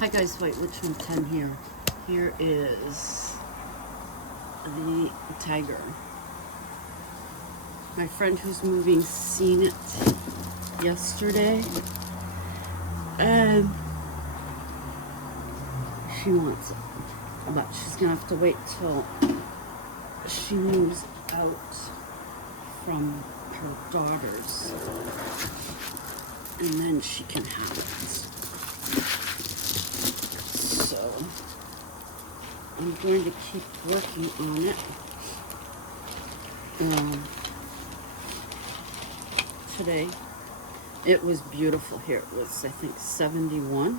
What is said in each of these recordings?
Hi guys, wait, which one? 10 here. Here is the tiger. My friend who's moving seen it yesterday, and she wants it, but she's gonna have to wait till she moves out from her daughter's, and then she can have it. So I'm going to keep working on it. Today it was beautiful here. It was, I think, 71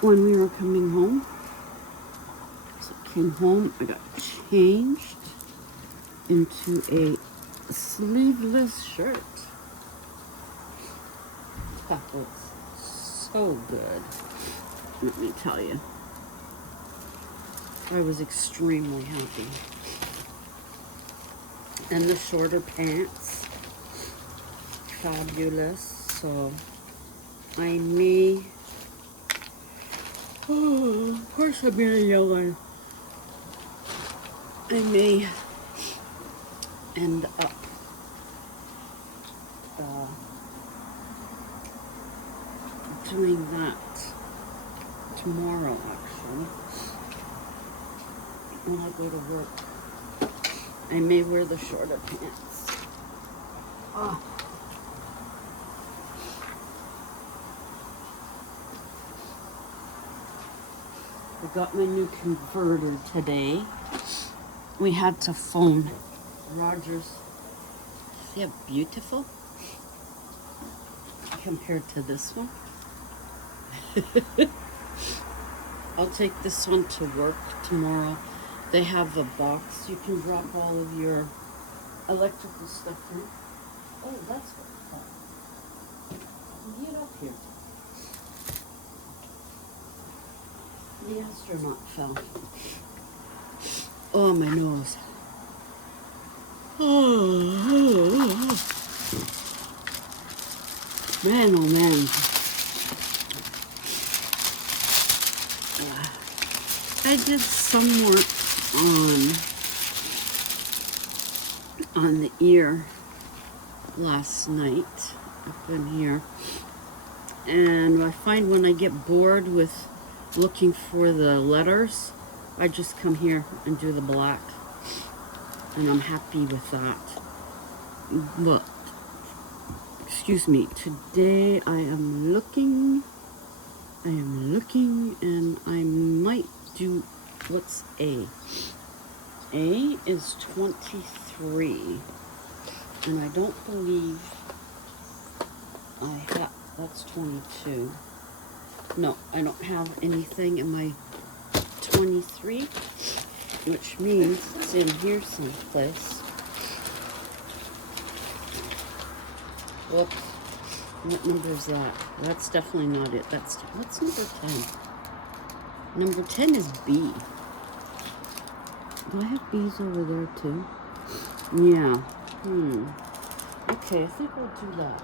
when we were coming home. So I came home, I got changed into a sleeveless shirt. That was so good, let me tell you. I was extremely happy. And the shorter pants, fabulous. So I may, of course I'm gonna yell on. I may end up doing that tomorrow, actually. When I go to work, I may wear the shorter pants. Oh. I got my new converter today. We had to phone Rogers. See how beautiful compared to this one? I'll take this one to work tomorrow. They have a box you can drop all of your electrical stuff in. Oh, that's what it's called. Get up here. The astronaut fell. Oh, my nose. Oh. Man, oh man. I did some work on the ear last night up in here, and I find when I get bored with looking for the letters, I just come here and do the black, and I'm happy with that. But excuse me, today I am looking, and I might do, what's A? A is 23, and I don't believe I have, that's 22. No, I don't have anything in my 23, which means it's in here someplace. Whoops. What number is that? That's definitely not it. What's number 10? Number 10 is B. Do I have B's over there too? Yeah. Okay, I think we'll do that.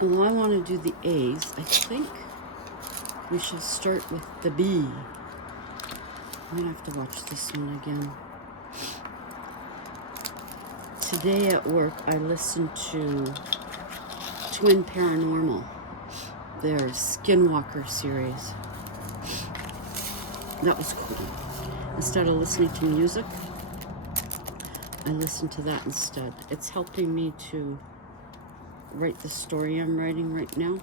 Although I want to do the A's, I think we should start with the B. I'm going to have to watch this one again. Today at work, I listened to Twin Paranormal, their Skinwalker series. That was cool. Instead of listening to music, I listened to that instead. It's helping me to write the story I'm writing right now,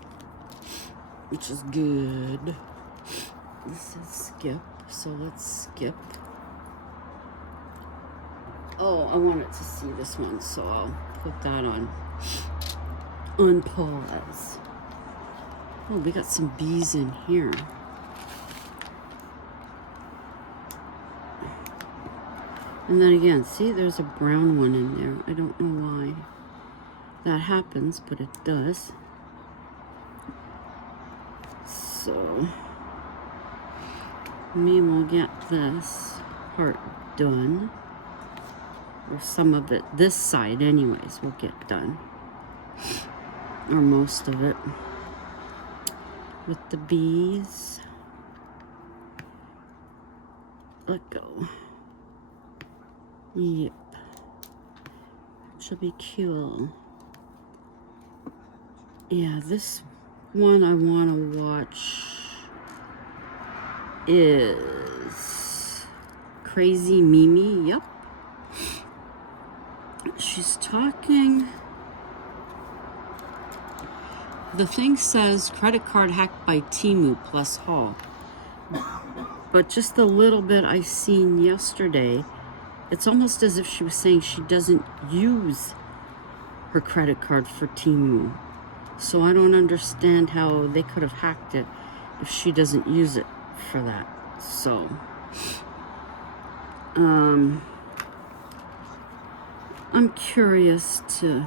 which is good. This is skip, so let's skip. Oh, I wanted to see this one, so I'll put that on pause. Oh, we got some bees in here. And then again, see, there's a brown one in there. I don't know why that happens, but it does. So, me will get this part done. Or some of it, this side anyways, will get done. Or most of it. with the bees. Let go. Yep. Should be cool. Yeah, this one I want to watch is Crazy Mimi. Yep. She's talking. The thing says credit card hacked by Temu plus haul. But just the little bit I seen yesterday, it's almost as if she was saying she doesn't use her credit card for Temu. So I don't understand how they could have hacked it if she doesn't use it for that. So, I'm curious to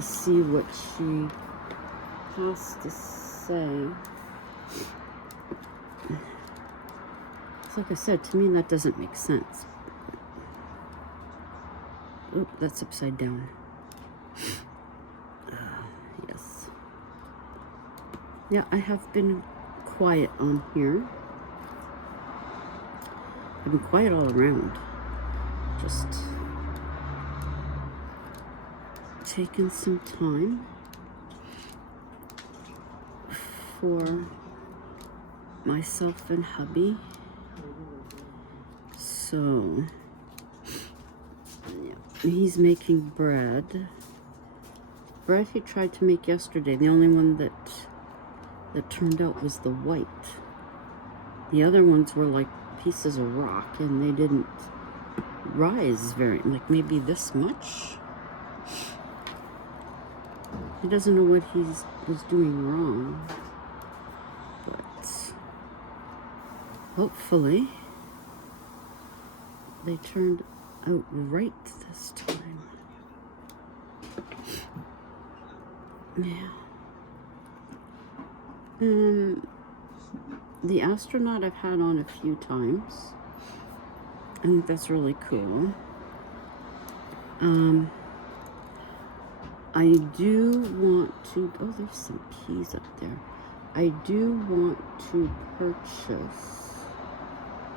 see what she has to say. It's like I said, to me that doesn't make sense. Oh, that's upside down. Yes. Yeah, I have been quiet on here. I've been quiet all around. Just taking some time for myself and hubby. So, yeah, he's making bread. Bread he tried to make yesterday. The only one that turned out was the white. The other ones were like pieces of rock, and they didn't rise very, like maybe this much. He doesn't know what he was doing wrong, but hopefully they turned out right this time. Yeah. The astronaut I've had on a few times. I think that's really cool. I do want to, oh, there's some peas up there. I do want to purchase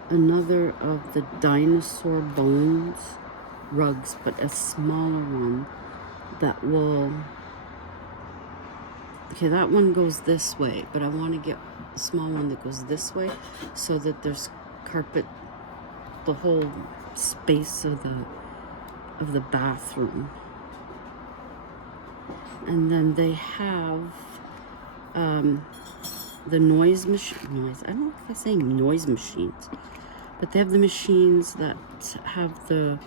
another of the dinosaur bones rugs, but a smaller one that will, okay, that one goes this way, but I want to get a small one that goes this way so that there's carpet the whole space of the bathroom. And then they have the noise machine. I don't know if I'm saying noise machines, but they have the machines that have the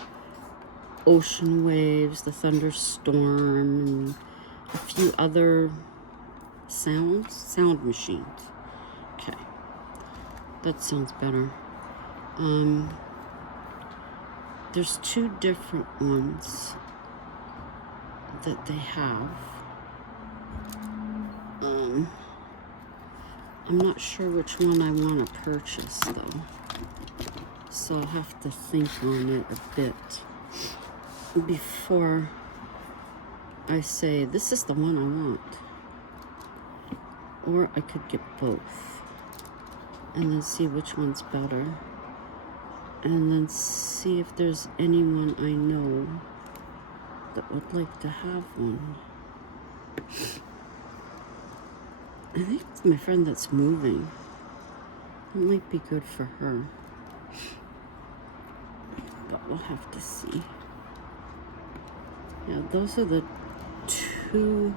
ocean waves, the thunderstorm, and a few other sound machines. Okay, that sounds better. There's two different ones that they have. I'm not sure which one I want to purchase though, so I'll have to think on it a bit before I say this is the one I want. Or I could get both and then see which one's better, and then see if there's anyone I know that would like to have one. I think it's my friend that's moving. It might be good for her, but we'll have to see. Yeah, those are the two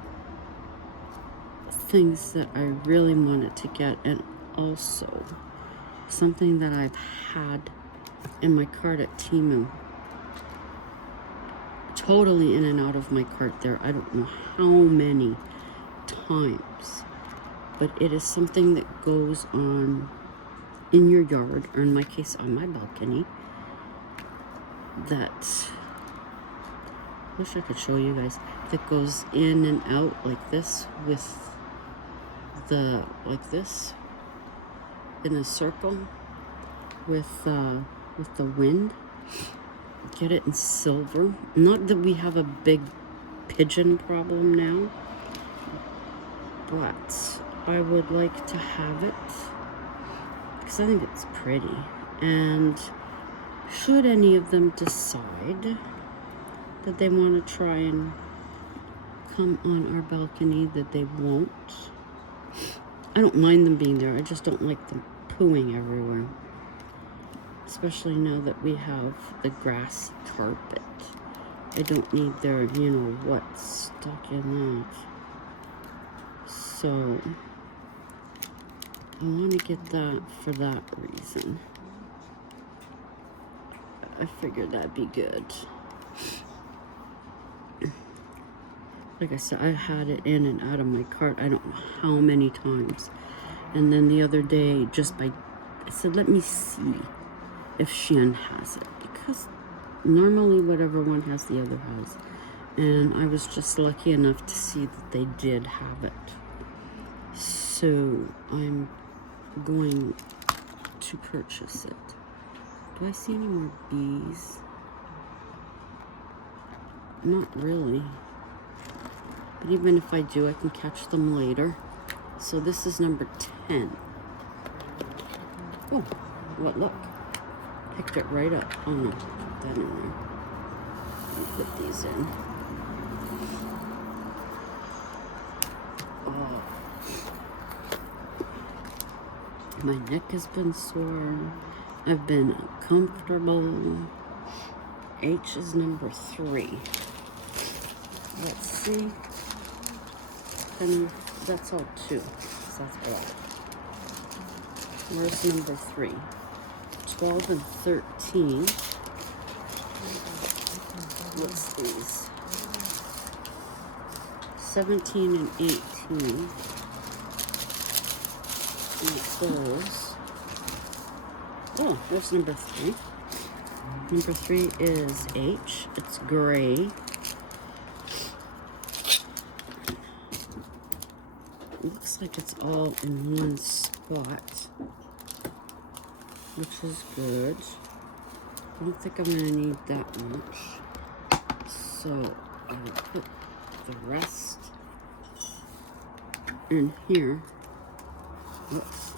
things that I really wanted to get, and also something that I've had in my cart at Temu. Totally in and out of my cart there. I don't know how many times, but it is something that goes on in your yard, or in my case on my balcony, that I wish I could show you guys, that goes in and out like this with the, like this in a circle with the wind. Get it in silver. Not that we have a big pigeon problem now, but I would like to have it because I think it's pretty. And should any of them decide that they want to try and come on our balcony, that they won't. I don't mind them being there. I just don't like them pooing everywhere. Especially now that we have the grass carpet. I don't need their, you know, what stuck in that. So, I want to get that for that reason. I figured that'd be good. Like I said, I had it in and out of my cart I don't know how many times. And then the other day, I said, let me see if Shan has it. Because normally whatever one has, the other has. And I was just lucky enough to see that they did have it. So I'm going to purchase it. Do I see any more bees? Not really. But even if I do, I can catch them later. So this is number 10. Oh, what luck. Picked it right up. Oh no, put that in there. Let me put these in. Oh. My neck has been sore. I've been uncomfortable. H is number 3. Let's see. And that's all 2. So that's black. Where's number 3? 12 and 13. What's these? 17 and 18. And those. Oh, there's number 3. Number 3 is H. It's gray. Looks like it's all in one spot, which is good. I don't think I'm going to need that much. So I will put the rest in here. Whoops.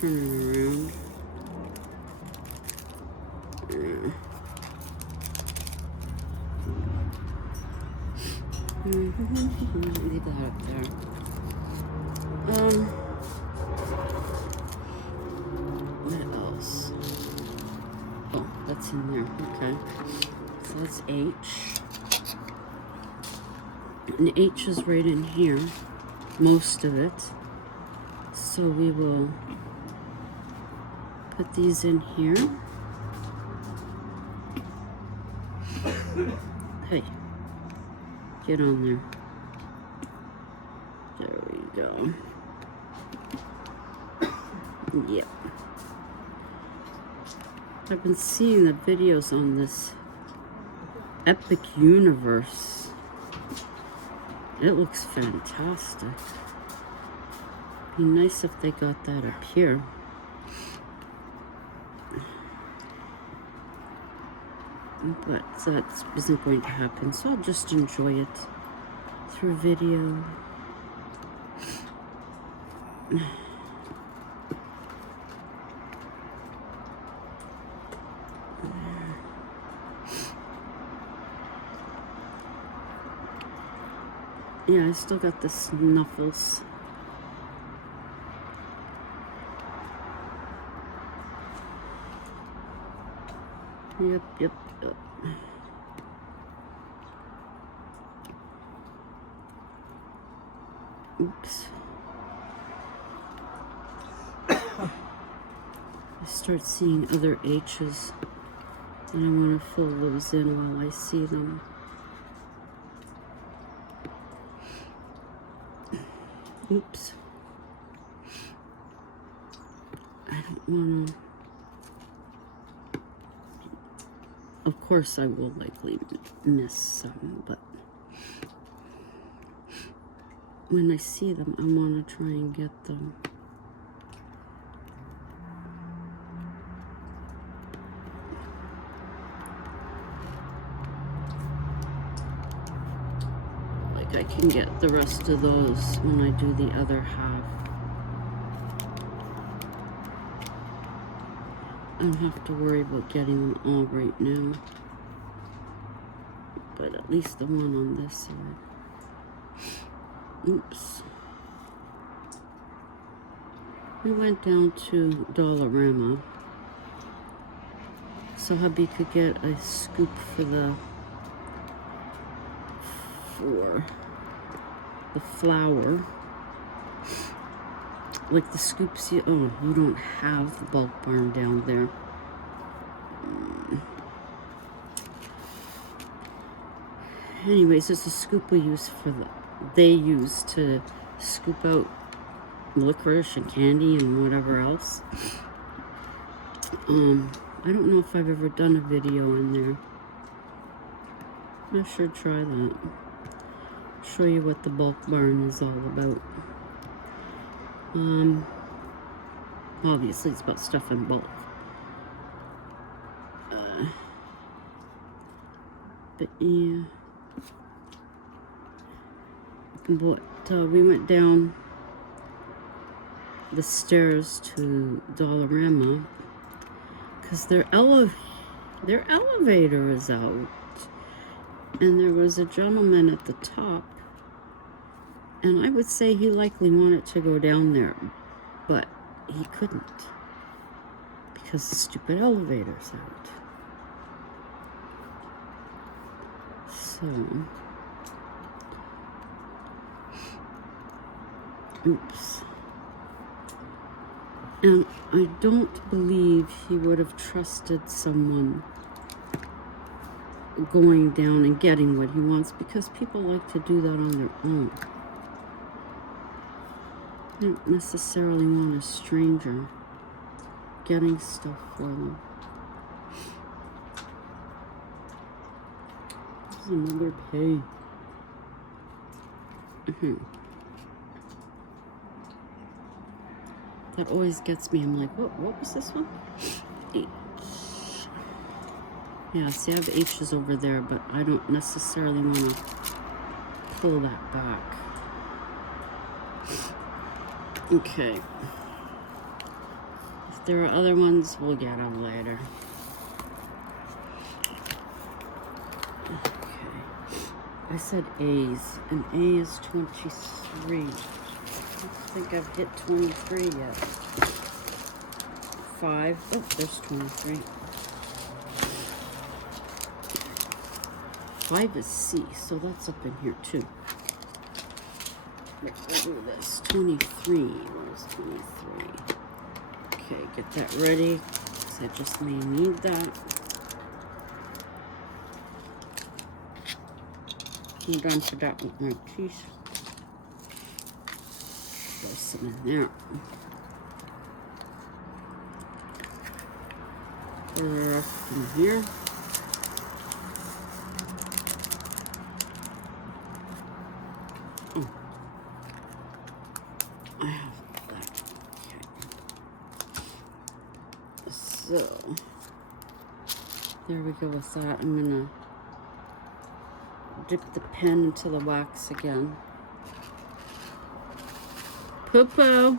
Turn it around. Leave that up there. What else? Oh, that's in there. Okay. So that's H. And H is right in here. Most of it. So we will put these in here. Hey. Get on there. There we go. Yep. I've been seeing the videos on this Epic Universe. It looks fantastic. Be nice if they got that up here. But that isn't going to happen, so I'll just enjoy it through video. Yeah, I still got the snuffles. Yep. Oops. I start seeing other H's, and I want to fill those in while I see them. Oops. I don't want to... Of course I will likely miss some, but when I see them, I want to try and get them. Like think I can get the rest of those when I do the other half. I don't have to worry about getting them all right now. But at least the one on this side. Oops. We went down to Dollarama so hubby could get a scoop for the flour. Like the scoops you don't have the Bulk Barn down there. Anyways, it's a scoop we use they use to scoop out licorice and candy and whatever else. I don't know if I've ever done a video on there. I should try that. Show you what the Bulk Barn is all about. Obviously it's about stuff in bulk. But yeah. But we went down the stairs to Dollarama because their elevator is out, and there was a gentleman at the top, and I would say he likely wanted to go down there, but he couldn't because the stupid elevator's out. So oops. And I don't believe he would have trusted someone going down and getting what he wants, because people like to do that on their own. They don't necessarily want a stranger getting stuff for them. There's another pay. That always gets me. I'm like, what was this one? H. Yeah, see, I have H's over there, but I don't necessarily want to pull that back. Okay. If there are other ones, we'll get them later. Okay. I said A's, and A is 23. I don't think I've hit 23 yet. 5. Oh, there's 23. 5 is C, so that's up in here too. We'll do this. 23. Where's 23? Okay, get that ready, because I just may need that. I'm done for that with my teeth. Throw some in there. Put the rest in here. Oh, I have that. Okay. So there we go with that. I'm gonna dip the pen into the wax again. Poo-poo.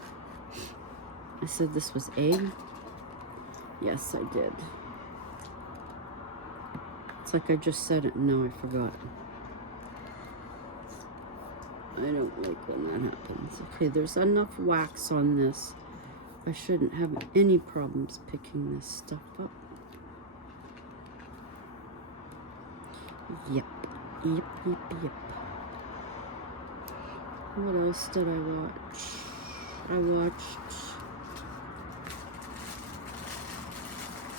I said this was A. Yes, I did. It's like I just said it. No, I forgot. I don't like when that happens. Okay, there's enough wax on this. I shouldn't have any problems picking this stuff up. Yep. Yep, yep, yep. What else did I watch? I watched...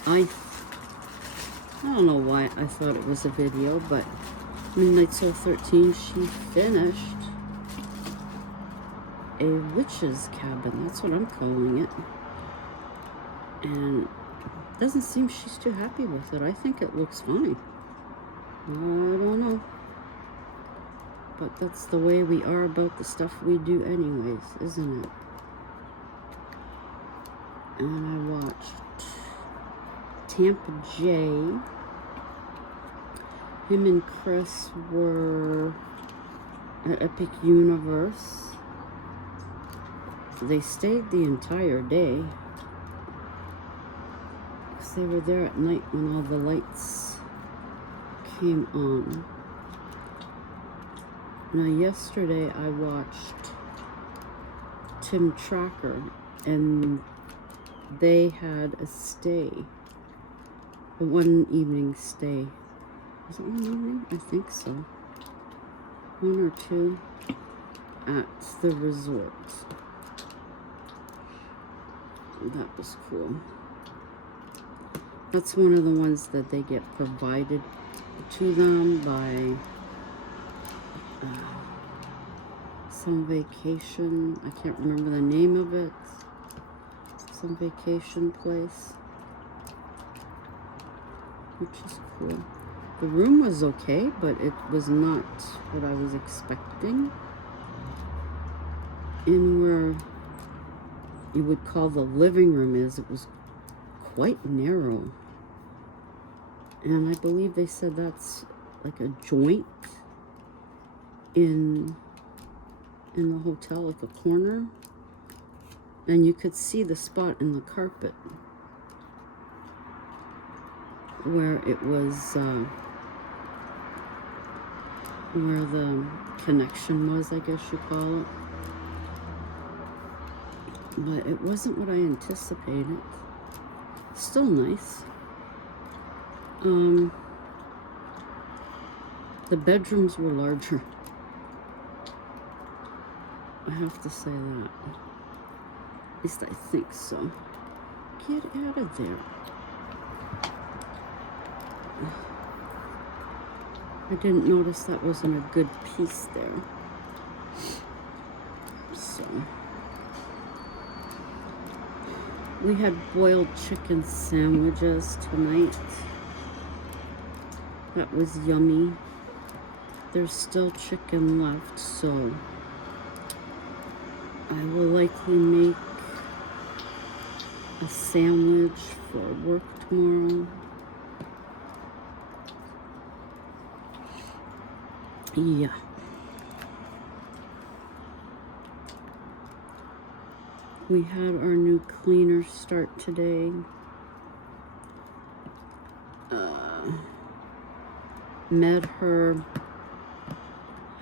I don't know why I thought it was a video, but Midnight Soul 13, she finished a witch's cabin. That's what I'm calling it. And it doesn't seem she's too happy with it. I think it looks fine. I don't know. But that's the way we are about the stuff we do anyways, isn't it? And I watched Tampa J. Him and Chris were at Epic Universe. They stayed the entire day because they were there at night when all the lights came on. Now, yesterday I watched Tim Tracker, and they had a stay, a one evening stay. Was it one evening? I think so. One or two at the resort. That was cool. That's one of the ones that they get provided to them by some vacation. I can't remember the name of it. Some vacation place, which is cool. The room was okay, but it was not what I was expecting. In where you would call the living room is, it was quite narrow. And I believe they said that's like a joint in the hotel, like a corner. And you could see the spot in the carpet where it was, where the connection was, I guess you call it. But it wasn't what I anticipated. Still nice. The bedrooms were larger. I have to say that. At least I think so. Get out of there. I didn't notice that wasn't a good piece there. So, we had boiled chicken sandwiches tonight. That was yummy. There's still chicken left, so I will likely make a sandwich for work tomorrow. Yeah. We had our new cleaner start today. Met her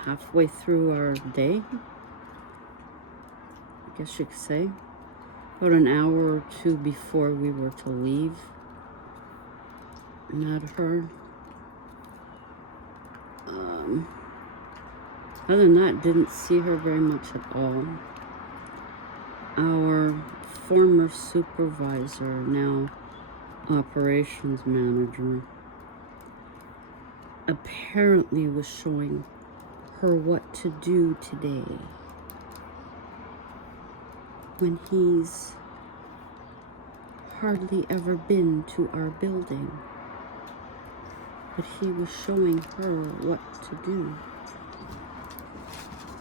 halfway through our day, I guess you could say. About an hour or two before we were to leave. Met her. Other than that, didn't see her very much at all. Our former supervisor, now operations manager, apparently was showing her what to do today when he's hardly ever been to our building. But he was showing her what to do.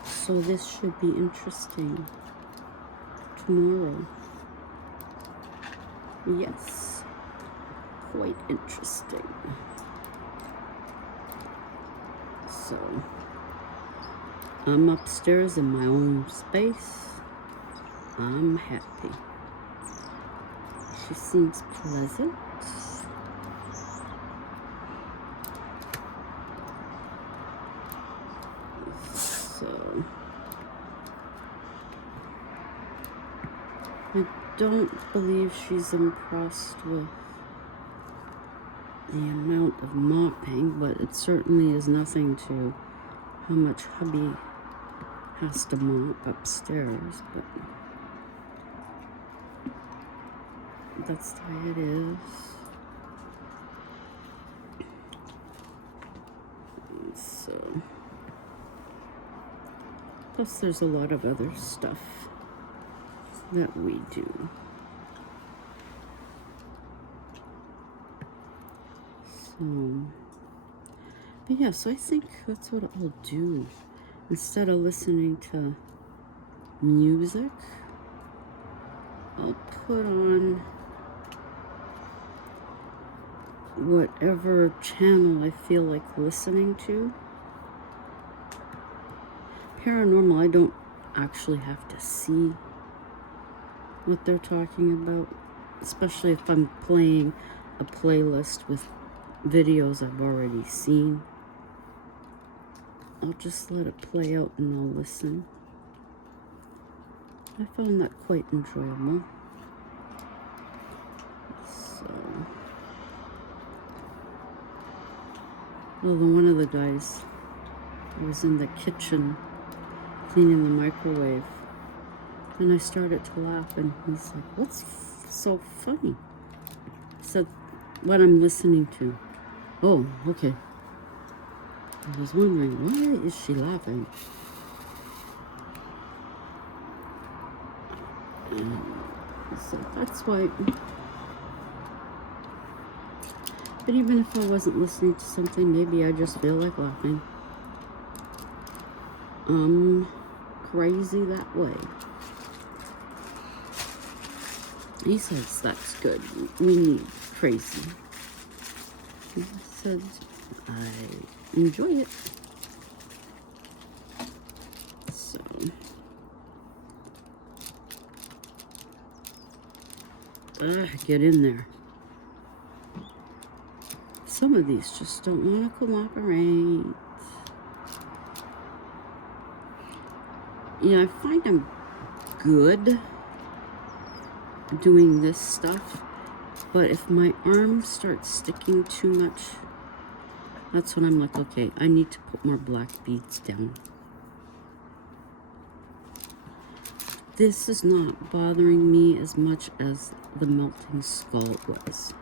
So this should be interesting tomorrow. Yes, quite interesting. So, I'm upstairs in my own space. I'm happy. She seems pleasant. So, I don't believe she's impressed with the amount of mopping, but it certainly is nothing to how much hubby has to mop upstairs, but that's the way it is. So, plus there's a lot of other stuff that we do. But yeah, so I think that's what I'll do. Instead of listening to music, I'll put on whatever channel I feel like listening to. paranormal, I don't actually have to see what they're talking about, especially if I'm playing a playlist with videos I've already seen. I'll just let it play out and I'll listen. I found that quite enjoyable. So, although one of the guys was in the kitchen cleaning the microwave, and I started to laugh, and he's like, "What's so funny?" I said, "What I'm listening to." Oh, okay. I was wondering, why is she laughing? So that's why. But even if I wasn't listening to something, maybe I just feel like laughing. I'm crazy that way. He says that's good. We need crazy. He said I enjoy it. So get in there. Some of these just don't want to cooperate. Yeah, I find I'm good doing this stuff, but if my arm starts sticking too much, that's when I'm like, okay, I need to put more black beads down. This is not bothering me as much as the melting skull was.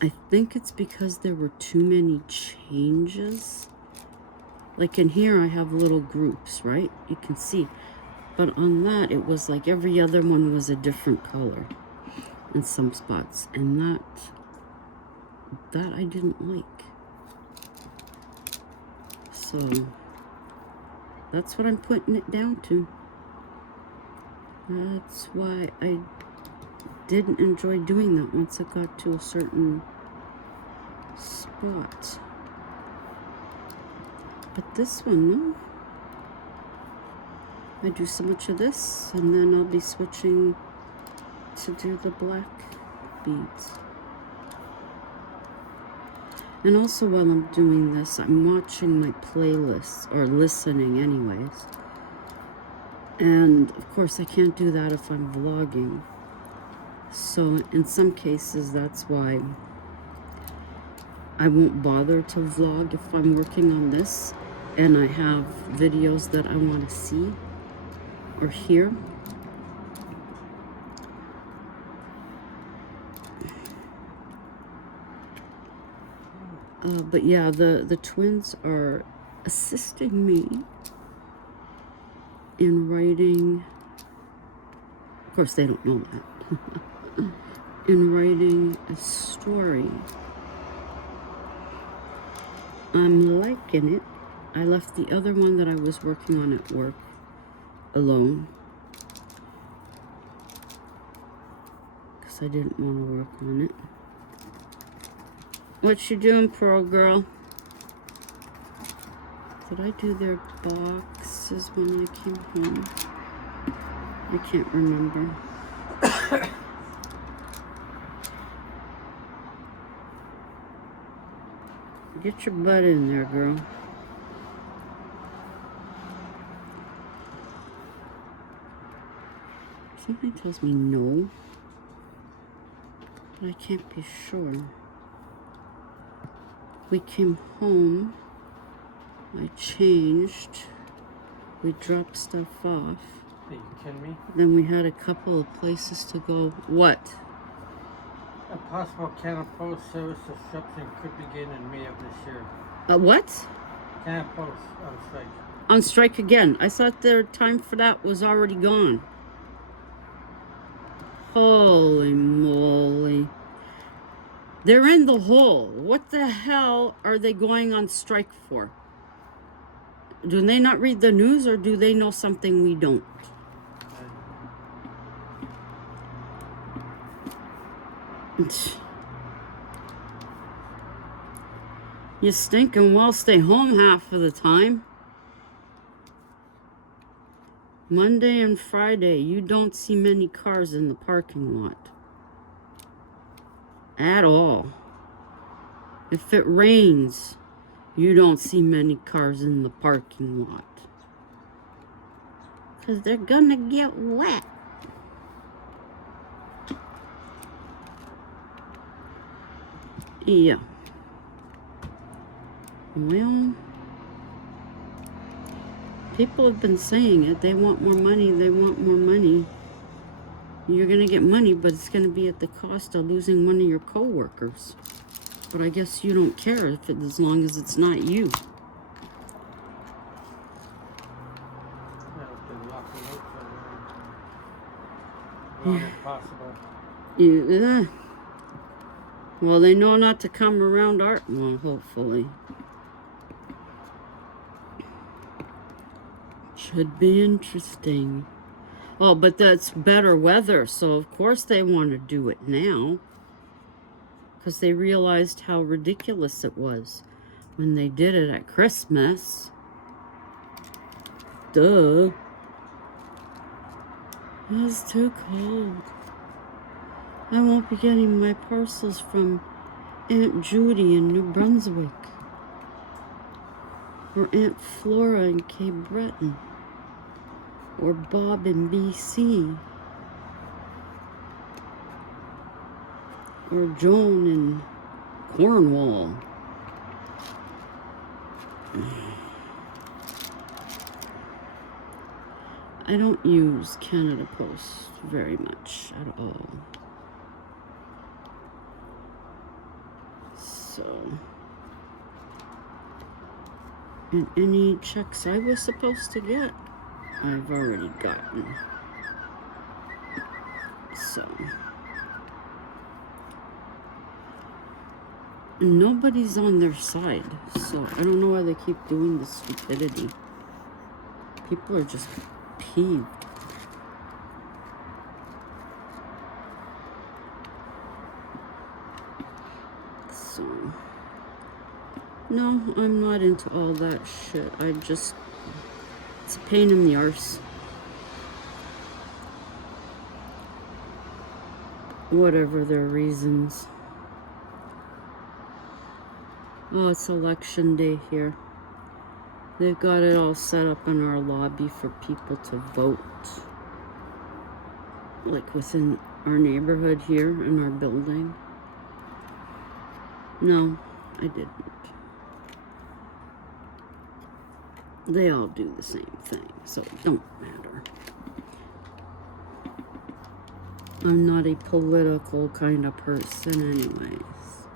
I think it's because there were too many changes. Like in here, I have little groups, right? You can see. But on that, it was like every other one was a different color in some spots. And that I didn't like. So that's what I'm putting it down to. That's why I didn't enjoy doing that once it got to a certain spot. But this one, no. I do so much of this, and then I'll be switching to do the black beads. And also while I'm doing this, I'm watching my playlists, or listening anyways. And of course I can't do that if I'm vlogging. So in some cases, that's why I won't bother to vlog if I'm working on this and I have videos that I want to see or hear. But yeah, the twins are assisting me in writing. Of course, they don't know that. In writing a story. I'm liking it. I left the other one that I was working on at work alone because I didn't want to work on it. What you doing, Pearl Girl? Did I do their boxes when I came home? I can't remember. Get your butt in there, girl. Something tells me no, but I can't be sure. We came home, I changed, we dropped stuff off. Are you kidding me? Then we had a couple of places to go. What? A possible Canada Post service disruption could begin in May of this year. What? Canada Post on strike. On strike again. I thought their time for that was already gone. Holy moly. They're in the hole. What the hell are they going on strike for? Do they not read the news, or do they know something we don't? You stinking well stay home half of the time. Monday and Friday, you don't see many cars in the parking lot. At all. If it rains, you don't see many cars in the parking lot. Because they're gonna get wet. Yeah. Well, people have been saying it. They want more money. They want more money. You're going to get money, but it's going to be at the cost of losing one of your co-workers. But I guess you don't care if it, as long as it's not you. Yeah. Well, they know not to come around our... Well, hopefully. Should be interesting. Oh, but that's better weather, so of course they want to do it now. Because they realized how ridiculous it was when they did it at Christmas. Duh. It was too cold. I won't be getting my parcels from Aunt Judy in New Brunswick. Or Aunt Flora in Cape Breton. Or Bob in BC. Or Joan in Cornwall. I don't use Canada Post very much at all. So, and any checks I was supposed to get, I've already gotten. So, nobody's on their side. So, I don't know why they keep doing this stupidity. People are just peeved. So, no, I'm not into all that shit. It's a pain in the arse. Whatever their reasons. Oh, it's election day here. They've got it all set up in our lobby for people to vote. Like within our neighborhood here in our building. No, I didn't. They all do the same thing, so it don't matter. I'm not a political kind of person anyways.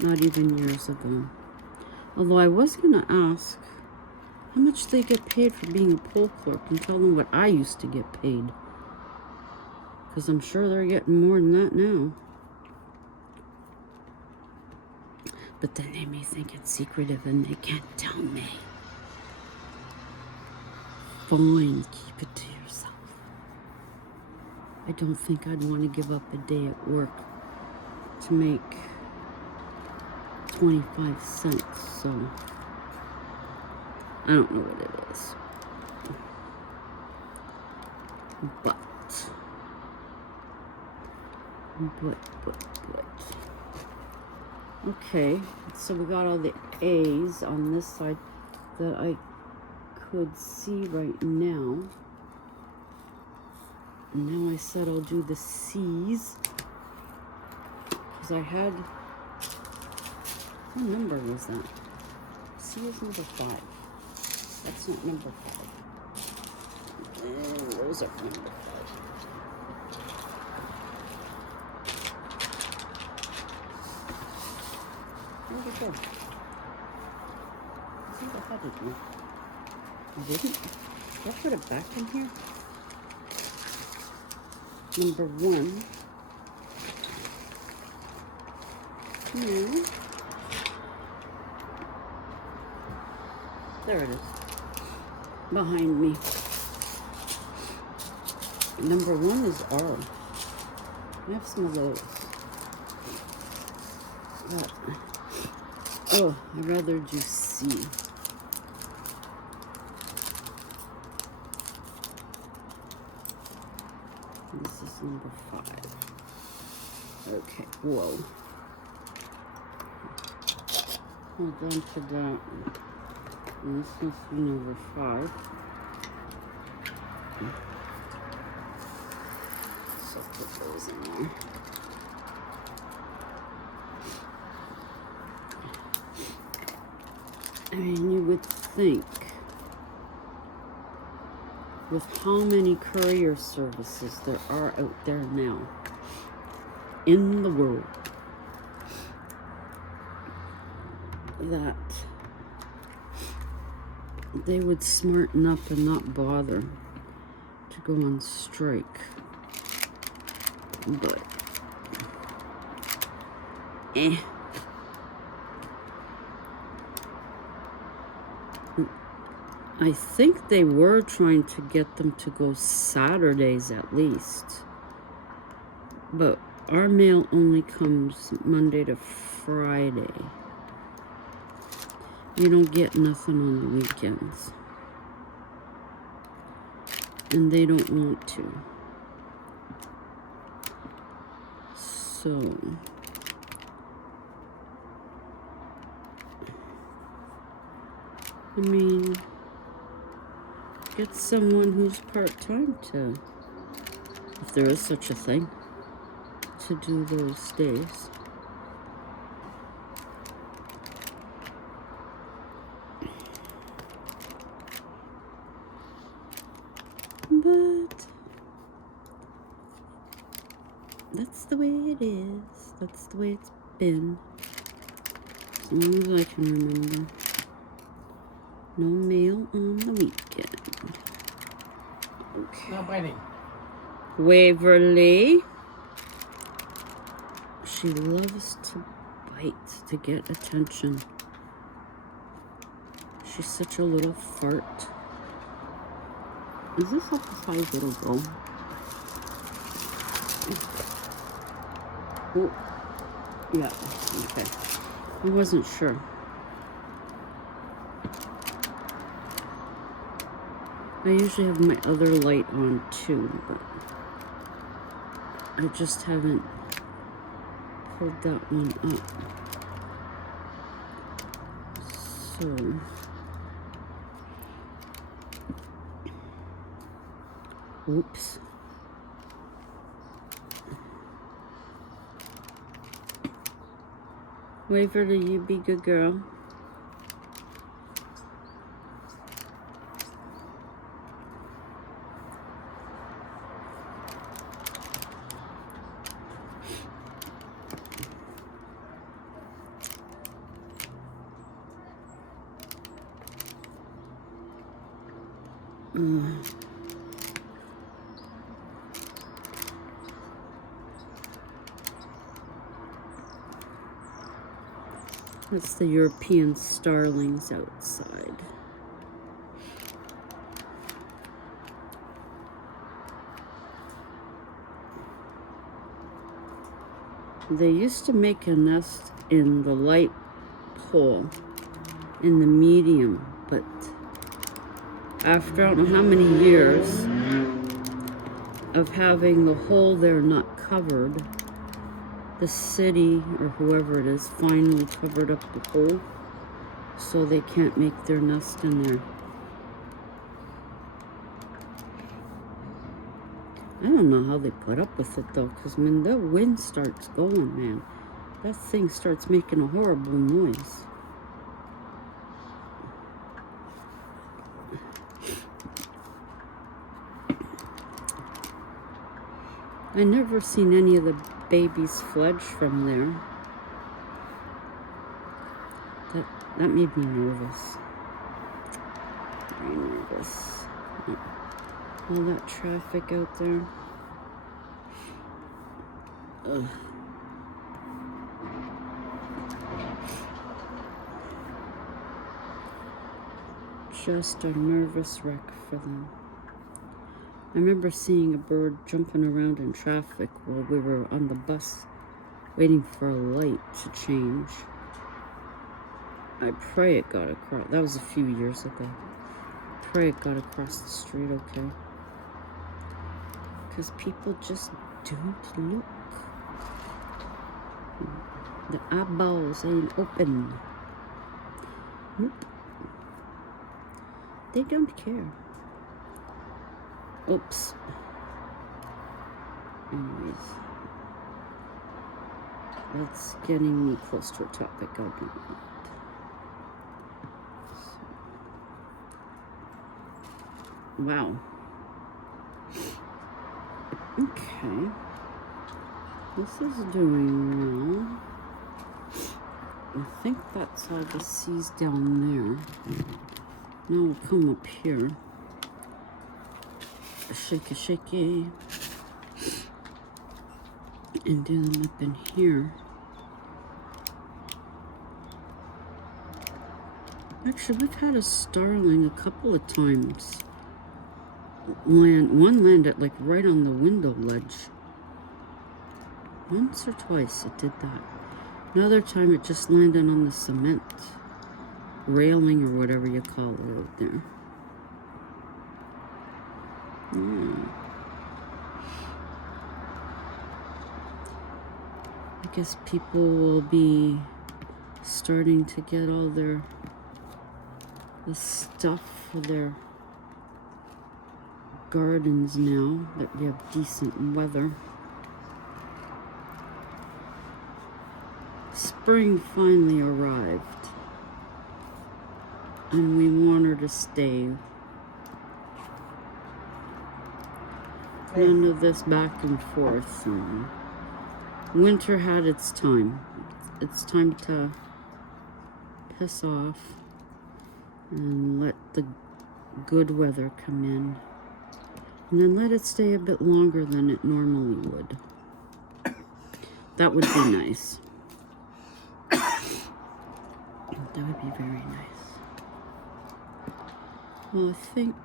Not even years ago. Although I was going to ask how much they get paid for being a poll clerk and tell them what I used to get paid. Because I'm sure they're getting more than that now. But then they may think it's secretive and they can't tell me. Fine, keep it to yourself. I don't think I'd want to give up a day at work to make 25 cents, so I don't know what it is. But. Okay, so we got all the A's on this side that I could see right now. And now I said I'll do the C's. Because I had... What number was that? C is number 5. That's not number 5. And those are number 5. Where'd it go? I think I had it here. I didn't? Did I put it back in here? Number 1. No. There it is. Behind me. Number 1 is R. I have some of those. But Oh, I'd rather do C. This is number 5. Okay, whoa. Hold on to that. And this must be number 5. So put those in there. I mean, you would think, with how many courier services there are out there now in the world, that they would smarten up and not bother to go on strike. But, I think they were trying to get them to go Saturdays at least. But our mail only comes Monday to Friday. You don't get nothing on the weekends. And they don't want to. So, I mean, get someone who's part-time to, if there is such a thing, to do those days. But that's the way it is. That's the way it's been. As long as I can remember. No mail on the weekend. Okay. No biting. Waverly. She loves to bite to get attention. She's such a little fart. Is this up as high as it'll go? Oh, yeah, okay. I wasn't sure. I usually have my other light on too, but I just haven't pulled that one up. So, oops. Waverly, you be good girl. That's the European starlings outside. They used to make a nest in the light pole, in the medium, but after I don't know how many years of having the hole there not covered, the city or whoever it is finally covered up the hole so they can't make their nest in there. I don't know how they put up with it though, because when the wind starts going, man, that thing starts making a horrible noise. I never seen any of the babies fledge from there. That made me nervous. Very nervous. All that traffic out there. Ugh. Just a nervous wreck for them. I remember seeing a bird jumping around in traffic while we were on the bus waiting for a light to change. I pray it got across. That was a few years ago. Pray it got across the street okay. Because people just don't look. The eyeballs ain't open. Nope. They don't care. Oops. Anyways. That's getting me close to a topic I don't want. Wow. Okay. This is doing well. I think that's all the C's down there. Now we'll come up here. Shake it, shake it. And do them up in here. Actually, we've had a starling a couple of times. One landed like right on the window ledge. Once or twice it did that. Another time it just landed on the cement railing or whatever you call it out there. Yeah. I guess people will be starting to get all the stuff for their gardens now that we have decent weather. Spring finally arrived, and we want her to stay. None of this back and forth. Winter had its time. It's time to piss off and let the good weather come in. And then let it stay a bit longer than it normally would. That would be nice. That would be very nice. Well, I think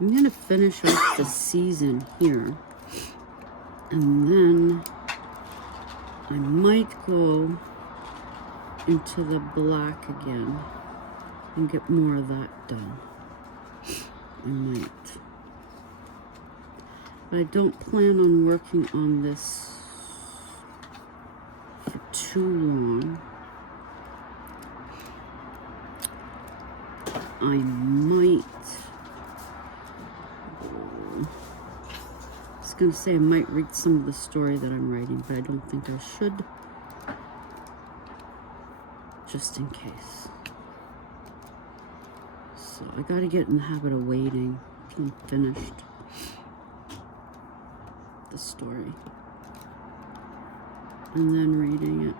I'm going to finish off the season here. And then I might go into the black again and get more of that done. I might. But I don't plan on working on this for too long. I might, I was going to say I might read some of the story that I'm writing, but I don't think I should, just in case. So I got to get in the habit of waiting till I'm finished the story and then reading it.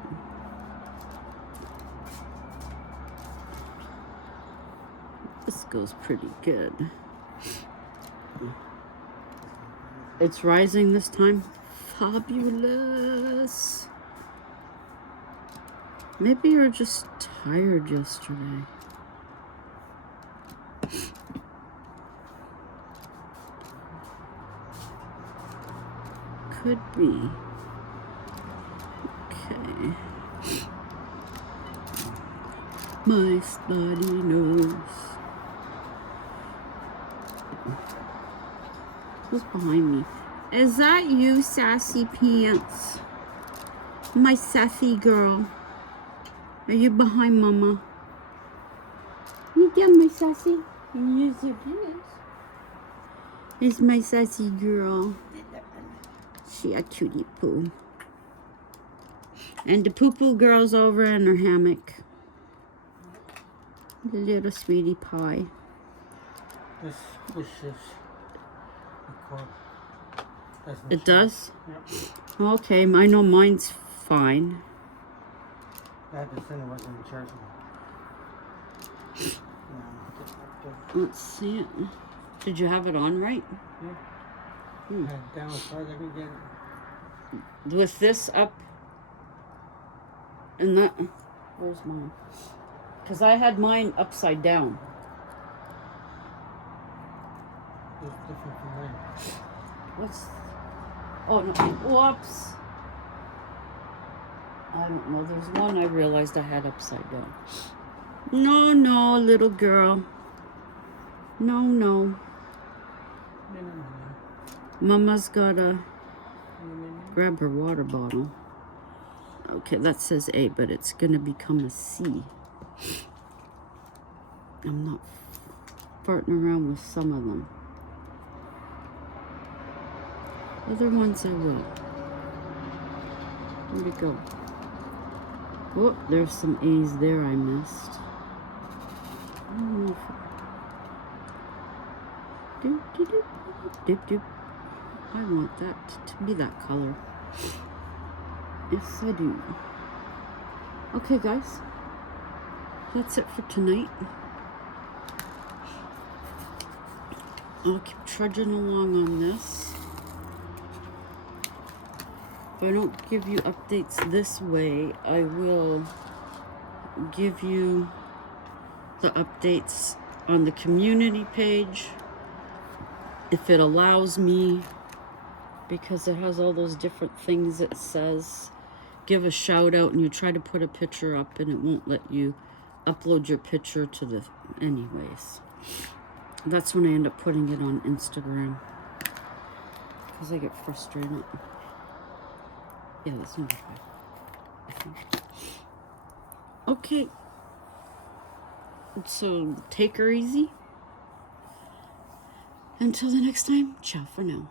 This goes pretty good. It's rising this time. Fabulous. Maybe you're just tired yesterday. Could be. Okay. My spotty nose. Who's behind me? Is that you, Sassy Pants? My sassy girl. Are you behind Mama? You get my sassy? Yes, it is. It's my sassy girl. She a cutie poo. And the poo-poo girl's over in her hammock. The little sweetie pie. This pushes. It does? Yep. Okay, I know mine's fine. Yeah, the center wasn't charging. Let's see it. Did you have it on right? Yeah. Down as far as I can get it. With this up and that. Where's mine? Because I had mine upside down. It's different from mine. What's... Oh, no. Whoops. I don't know. There's one I realized I had upside down. No, no, little girl. No, no. Mama's gotta grab her water bottle. Okay, that says A, but it's gonna become a C. I'm not farting around with some of them. Other ones I will. Where'd it go? Oh, there's some A's there I missed. Doop, doop, doop, doop, doop. I want that to be that color. Yes, I do. Okay, guys. That's it for tonight. I'll keep trudging along on this. If I don't give you updates this way, I will give you the updates on the community page if it allows me, because it has all those different things it says. Give a shout out and you try to put a picture up and it won't let you upload your picture to the anyways. That's when I end up putting it on Instagram because I get frustrated. Yeah, that's number 5, I think. Okay, so take her easy. Until the next time, ciao for now.